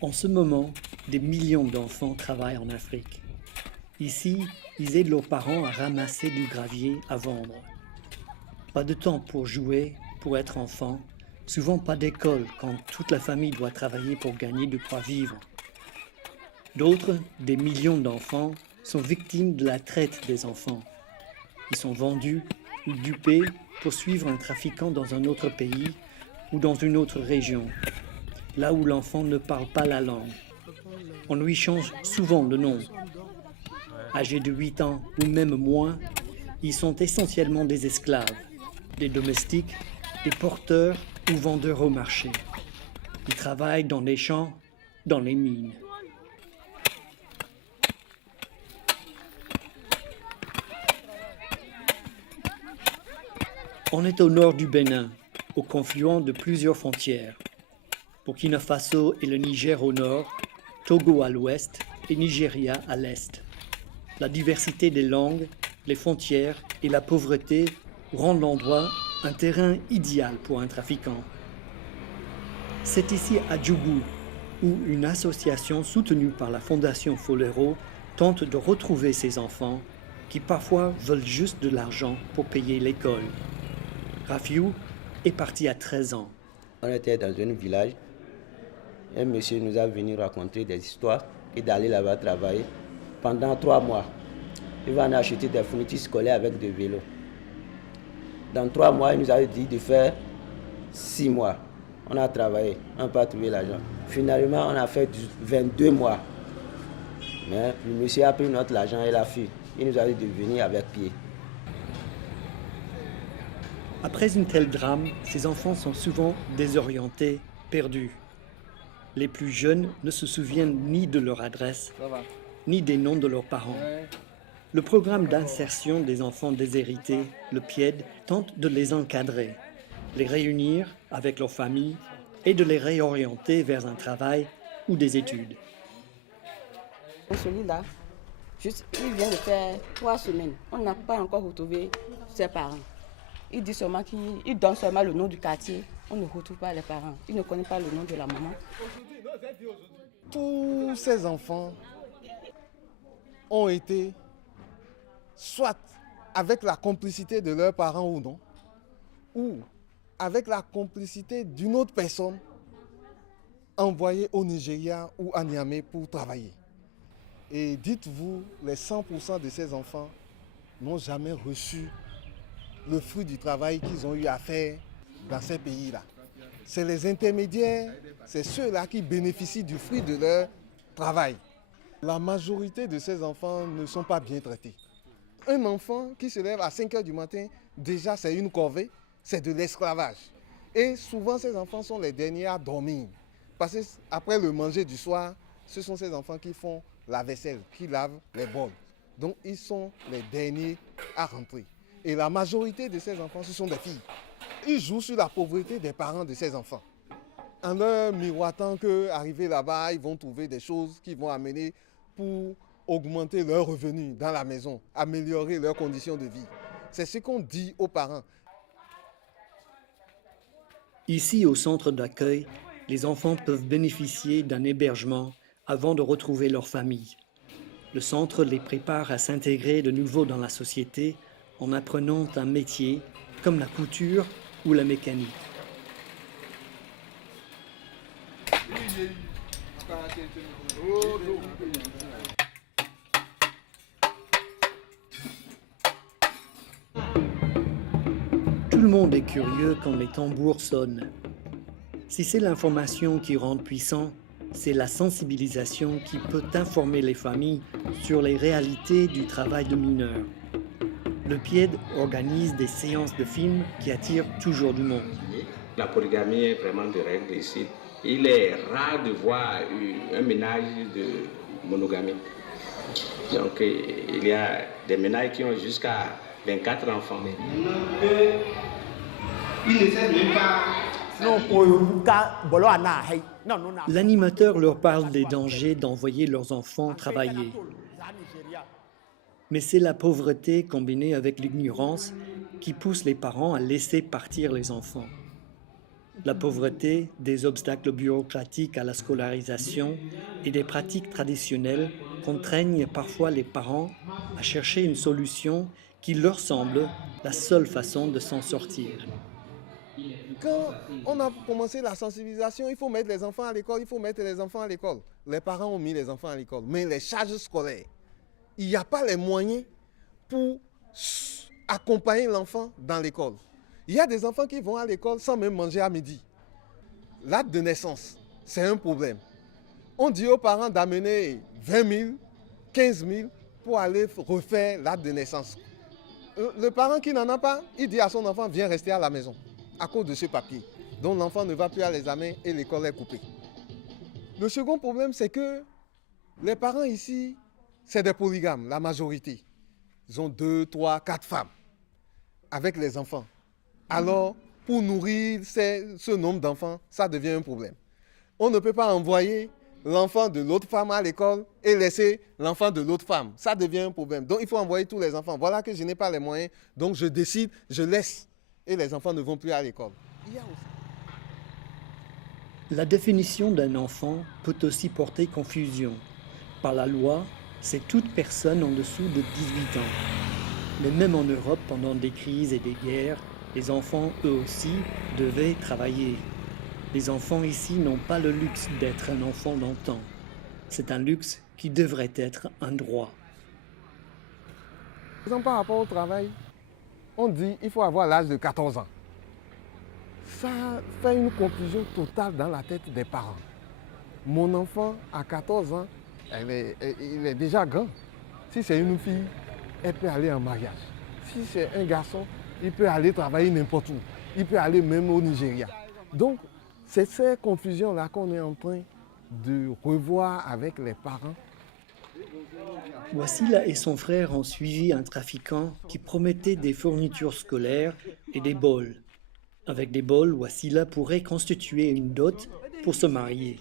En ce moment, des millions d'enfants travaillent en Afrique. Ici, ils aident leurs parents à ramasser du gravier à vendre. Pas de temps pour jouer, pour être enfant, souvent pas d'école quand toute la famille doit travailler pour gagner de quoi vivre. D'autres, des millions d'enfants, sont victimes de la traite des enfants. Ils sont vendus ou dupés pour suivre un trafiquant dans un autre pays ou dans une autre région, là où l'enfant ne parle pas la langue. On lui change souvent le nom. Âgés de 8 ans ou même moins, ils sont essentiellement des esclaves, des domestiques, des porteurs ou vendeurs au marché. Ils travaillent dans les champs, dans les mines. On est au nord du Bénin, au confluent de plusieurs frontières. Burkina Faso et le Niger au nord, Togo à l'ouest et Nigeria à l'est. La diversité des langues, les frontières et la pauvreté rendent l'endroit un terrain idéal pour un trafiquant. C'est ici à Djougou, où une association soutenue par la Fondation Folero tente de retrouver ces enfants qui parfois veulent juste de l'argent pour payer l'école. Rafiou est parti à 13 ans. On était dans un village. Un monsieur nous a venu raconter des histoires et d'aller là-bas travailler pendant 3 mois. Il va en acheter des fournitures scolaires avec des vélos. Dans 3 mois, il nous a dit de faire 6 mois. On a travaillé, on n'a pas trouvé l'argent. Finalement, on a fait 22 mois. Mais le monsieur a pris notre argent et l'a fui. Il nous a dit de venir avec pied. Après un tel drame, ces enfants sont souvent désorientés, perdus. Les plus jeunes ne se souviennent ni de leur adresse, ni des noms de leurs parents. Le programme d'insertion des enfants déshérités, le PIED, tente de les encadrer, les réunir avec leurs familles et de les réorienter vers un travail ou des études. Celui-là, il vient de faire 3 semaines. On n'a pas encore retrouvé ses parents. Il dit seulement qu'il donne seulement le nom du quartier. On ne retrouve pas les parents. Il ne connaît pas le nom de la maman. Tous ces enfants ont été soit avec la complicité de leurs parents ou non, ou avec la complicité d'une autre personne envoyée au Nigeria ou à Niamey pour travailler. Et dites-vous, les 100% de ces enfants n'ont jamais reçu le fruit du travail qu'ils ont eu à faire dans ces pays-là. C'est les intermédiaires, c'est ceux-là qui bénéficient du fruit de leur travail. La majorité de ces enfants ne sont pas bien traités. Un enfant qui se lève à 5 h du matin, déjà c'est une corvée, c'est de l'esclavage. Et souvent ces enfants sont les derniers à dormir. Parce qu'après le manger du soir, ce sont ces enfants qui font la vaisselle, qui lavent les bols. Donc ils sont les derniers à rentrer. Et la majorité de ces enfants, ce sont des filles. Ils jouent sur la pauvreté des parents de ces enfants. En leur miroitant qu'arrivés là-bas, ils vont trouver des choses qui vont amener pour augmenter leurs revenus dans la maison, améliorer leurs conditions de vie. C'est ce qu'on dit aux parents. Ici, au centre d'accueil, les enfants peuvent bénéficier d'un hébergement avant de retrouver leur famille. Le centre les prépare à s'intégrer de nouveau dans la société en apprenant un métier comme la couture ou la mécanique. Tout le monde est curieux quand les tambours sonnent. Si c'est l'information qui rend puissant, c'est la sensibilisation qui peut informer les familles sur les réalités du travail de mineurs. Le PIED organise des séances de films qui attirent toujours du monde. La polygamie est vraiment de règle ici. Il est rare de voir un ménage de monogamie. Donc il y a des ménages qui ont jusqu'à 24 enfants. L'animateur leur parle des dangers d'envoyer leurs enfants travailler. Mais c'est la pauvreté combinée avec l'ignorance qui pousse les parents à laisser partir les enfants. La pauvreté, des obstacles bureaucratiques à la scolarisation et des pratiques traditionnelles contraignent parfois les parents à chercher une solution qui leur semble la seule façon de s'en sortir. Quand on a commencé la sensibilisation, il faut mettre les enfants à l'école, il faut mettre les enfants à l'école. Les parents ont mis les enfants à l'école, mais les charges scolaires, il n'y a pas les moyens pour accompagner l'enfant dans l'école. Il y a des enfants qui vont à l'école sans même manger à midi. L'acte de naissance, c'est un problème. On dit aux parents d'amener 20 000, 15 000 pour aller refaire l'acte de naissance. Le parent qui n'en a pas, il dit à son enfant, viens rester à la maison à cause de ce papier. Donc l'enfant ne va plus à l'examen et l'école est coupée. Le second problème, c'est que les parents ici, c'est des polygames, la majorité. Ils ont 2, 3, 4 femmes avec les enfants. Alors, pour nourrir ce nombre d'enfants, ça devient un problème. On ne peut pas envoyer l'enfant de l'autre femme à l'école et laisser l'enfant de l'autre femme. Ça devient un problème. Donc, il faut envoyer tous les enfants. Voilà que je n'ai pas les moyens, donc je décide, je laisse. Et les enfants ne vont plus à l'école. La définition d'un enfant peut aussi porter confusion. Par la loi, c'est toute personne en dessous de 18 ans. Mais même en Europe, pendant des crises et des guerres, les enfants, eux aussi, devaient travailler. Les enfants ici n'ont pas le luxe d'être un enfant d'antan. C'est un luxe qui devrait être un droit. Par rapport au travail, on dit qu'il faut avoir l'âge de 14 ans. Ça fait une confusion totale dans la tête des parents. Mon enfant, à 14 ans, il est déjà grand. Si c'est une fille, elle peut aller en mariage. Si c'est un garçon, il peut aller travailler n'importe où. Il peut aller même au Nigeria. Donc, c'est cette confusion-là qu'on est en train de revoir avec les parents. Wassila et son frère ont suivi un trafiquant qui promettait des fournitures scolaires et des bols. Avec des bols, Wassila pourrait constituer une dot pour se marier.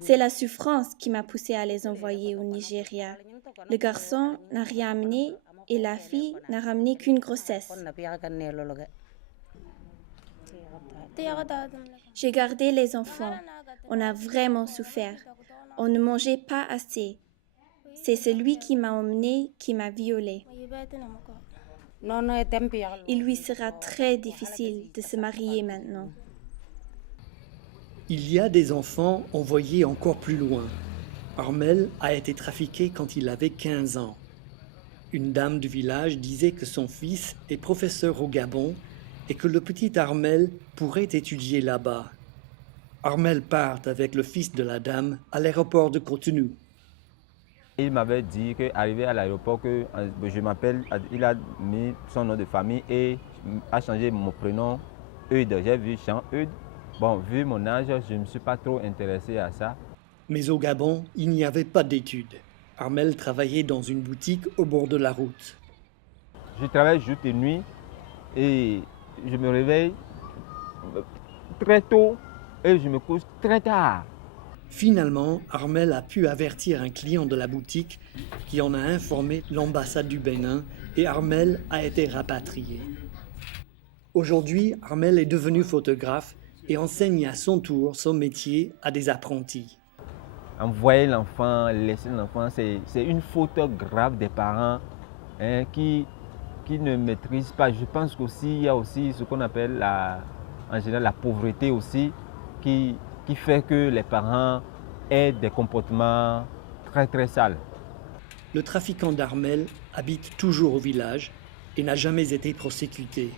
C'est la souffrance qui m'a poussée à les envoyer au Nigeria. Le garçon n'a rien amené et la fille n'a ramené qu'une grossesse. J'ai gardé les enfants. On a vraiment souffert. On ne mangeait pas assez. C'est celui qui m'a emmenée qui m'a violée. Il lui sera très difficile de se marier maintenant. Il y a des enfants envoyés encore plus loin. Armel a été trafiqué quand il avait 15 ans. Une dame du village disait que son fils est professeur au Gabon et que le petit Armel pourrait étudier là-bas. Armel part avec le fils de la dame à l'aéroport de Cotonou. Il m'avait dit qu'arrivé à l'aéroport, que je m'appelle, il a mis son nom de famille et a changé mon prénom Eudes. J'ai vu Jean Eudes. Bon, vu mon âge, je ne me suis pas trop intéressé à ça. Mais au Gabon, il n'y avait pas d'études. Armel travaillait dans une boutique au bord de la route. Je travaille jour et nuit et je me réveille très tôt et je me couche très tard. Finalement, Armel a pu avertir un client de la boutique qui en a informé l'ambassade du Bénin et Armel a été rapatrié. Aujourd'hui, Armel est devenu photographe et enseigne à son tour son métier à des apprentis. Envoyer l'enfant, laisser l'enfant, c'est une faute grave des parents qui ne maîtrisent pas. Je pense qu'il y a aussi ce qu'on appelle en général la pauvreté aussi qui fait que les parents aient des comportements très très sales. Le trafiquant d'Armel habite toujours au village et n'a jamais été prosécuté.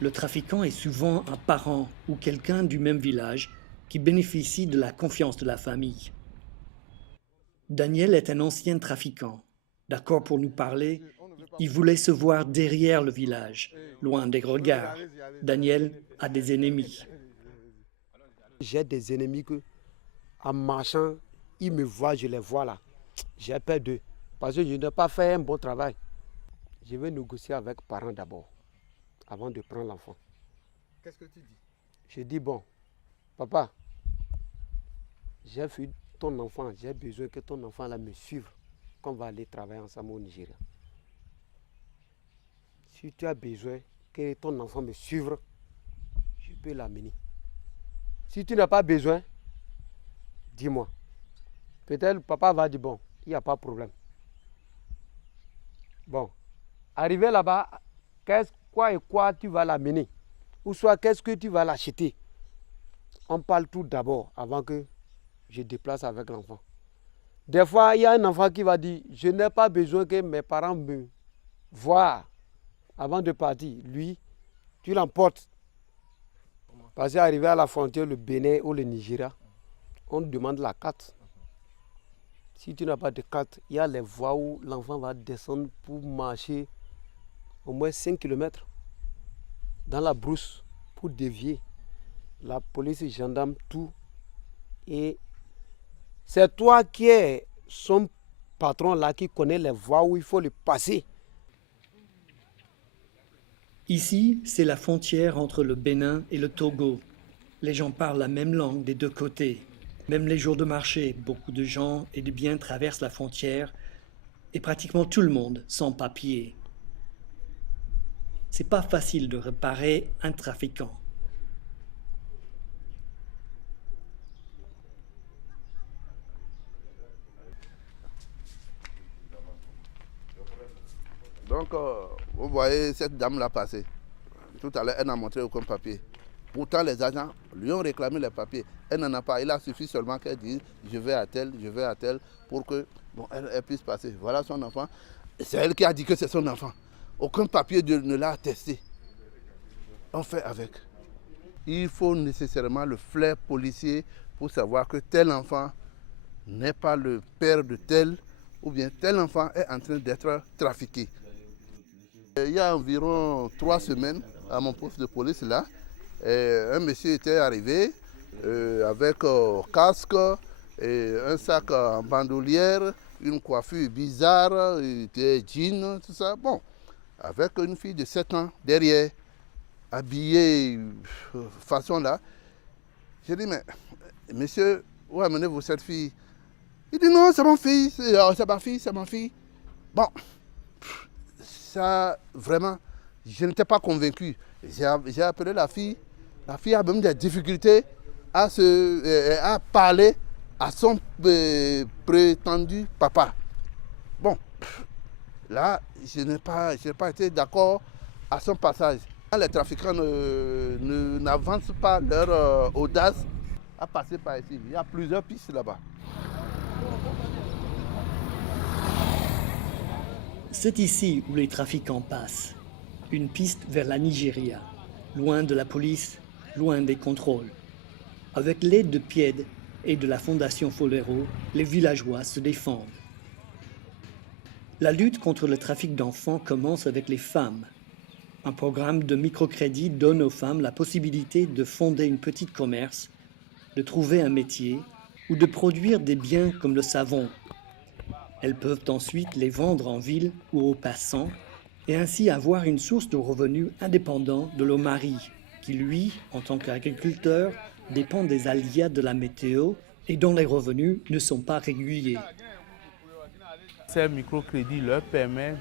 Le trafiquant est souvent un parent ou quelqu'un du même village qui bénéficie de la confiance de la famille. Daniel est un ancien trafiquant. D'accord pour nous parler, il voulait se voir derrière le village, loin des regards. Daniel a des ennemis. J'ai des ennemis que, en marchant, ils me voient, je les vois là. J'ai peur d'eux, parce que je n'ai pas fait un bon travail. Je vais négocier avec les parents d'abord, avant de prendre l'enfant. Qu'est-ce que tu dis? Je dis, bon, papa, j'ai vu ton enfant, j'ai besoin que ton enfant là me suive, qu'on va aller travailler ensemble au Nigeria. Si tu as besoin que ton enfant me suive, je peux l'amener. Si tu n'as pas besoin, dis-moi. Peut-être papa va dire, bon, il n'y a pas de problème. Bon, arrivé là-bas, quoi tu vas l'amener? Ou soit qu'est-ce que tu vas l'acheter? On parle tout d'abord avant que je déplace avec l'enfant. Des fois, il y a un enfant qui va dire, je n'ai pas besoin que mes parents me voient avant de partir. Lui, tu l'emportes. Parce qu'arrivé à la frontière, le Bénin ou le Nigeria, on demande la carte. Si tu n'as pas de carte, il y a les voies où l'enfant va descendre pour marcher au moins 5 km dans la brousse pour dévier. La police, les gendarmes, tout. Et c'est toi qui es son patron là, qui connaît les voies où il faut le passer. Ici, c'est la frontière entre le Bénin et le Togo. Les gens parlent la même langue des deux côtés. Même les jours de marché, beaucoup de gens et de biens traversent la frontière et pratiquement tout le monde sans papier. C'est pas facile de réparer un trafiquant. Donc, vous voyez cette dame-là passer. Tout à l'heure, elle n'a montré aucun papier. Pourtant, les agents lui ont réclamé les papiers. Elle n'en a pas. Il a suffi seulement qu'elle dise je vais à tel, pour que elle puisse passer. Voilà son enfant. C'est elle qui a dit que c'est son enfant. Aucun papier ne l'a attesté. On fait avec. Il faut nécessairement le flair policier pour savoir que tel enfant n'est pas le père de tel, ou bien tel enfant est en train d'être trafiqué. Il y a environ 3 semaines, à mon poste de police là, un monsieur était arrivé avec casque, et un sac en bandoulière, une coiffure bizarre, des jeans, tout ça. Bon, avec une fille de 7 ans derrière, habillée façon là. J'ai dit, mais monsieur, où amenez-vous cette fille? Il dit, non, c'est mon fils, c'est ma fille. Bon, ça, vraiment, je n'étais pas convaincu. J'ai appelé la fille. La fille a même des difficultés à parler à son prétendu papa. Bon, là, je n'ai pas été d'accord à son passage. Les trafiquants n'avancent pas leur audace à passer par ici. Il y a plusieurs pistes là-bas. C'est ici où les trafiquants passent. Une piste vers la Nigeria, loin de la police, loin des contrôles. Avec l'aide de Pied et de la Fondation Folero, les villageois se défendent. La lutte contre le trafic d'enfants commence avec les femmes. Un programme de microcrédit donne aux femmes la possibilité de fonder une petite commerce, de trouver un métier ou de produire des biens comme le savon. Elles peuvent ensuite les vendre en ville ou aux passants et ainsi avoir une source de revenus indépendant de leur mari, qui lui, en tant qu'agriculteur, dépend des aléas de la météo et dont les revenus ne sont pas réguliers. Ces microcrédits leur permettent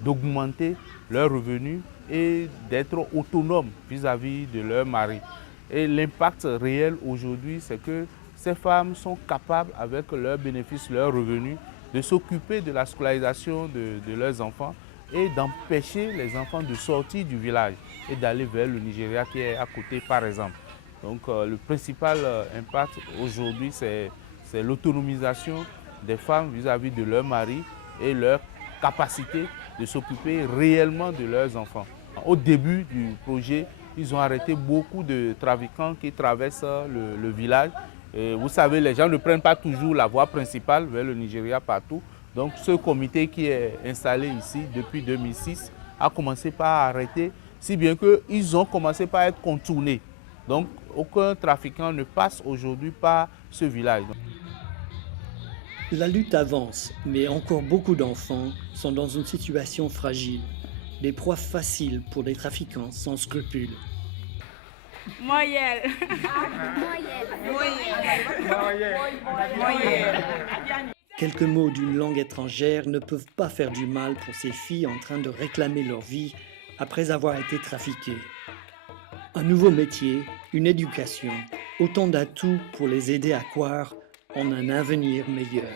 d'augmenter leurs revenus et d'être autonomes vis-à-vis de leur mari. Et l'impact réel aujourd'hui, c'est que ces femmes sont capables, avec leurs bénéfices, leurs revenus, de s'occuper de la scolarisation de leurs enfants et d'empêcher les enfants de sortir du village et d'aller vers le Nigeria qui est à côté, par exemple. Donc le principal impact aujourd'hui, c'est l'autonomisation des femmes vis-à-vis de leur mari et leur capacité de s'occuper réellement de leurs enfants. Au début du projet, ils ont arrêté beaucoup de trafiquants qui traversent le village. Et vous savez, les gens ne prennent pas toujours la voie principale vers le Nigeria partout. Donc ce comité qui est installé ici depuis 2006 a commencé par arrêter, si bien qu'ils ont commencé par être contournés. Donc aucun trafiquant ne passe aujourd'hui par ce village. La lutte avance, mais encore beaucoup d'enfants sont dans une situation fragile, des proies faciles pour les trafiquants sans scrupules. Moyel. Quelques mots d'une langue étrangère ne peuvent pas faire du mal pour ces filles en train de réclamer leur vie après avoir été trafiquées. Un nouveau métier, une éducation, autant d'atouts pour les aider à croire en un avenir meilleur.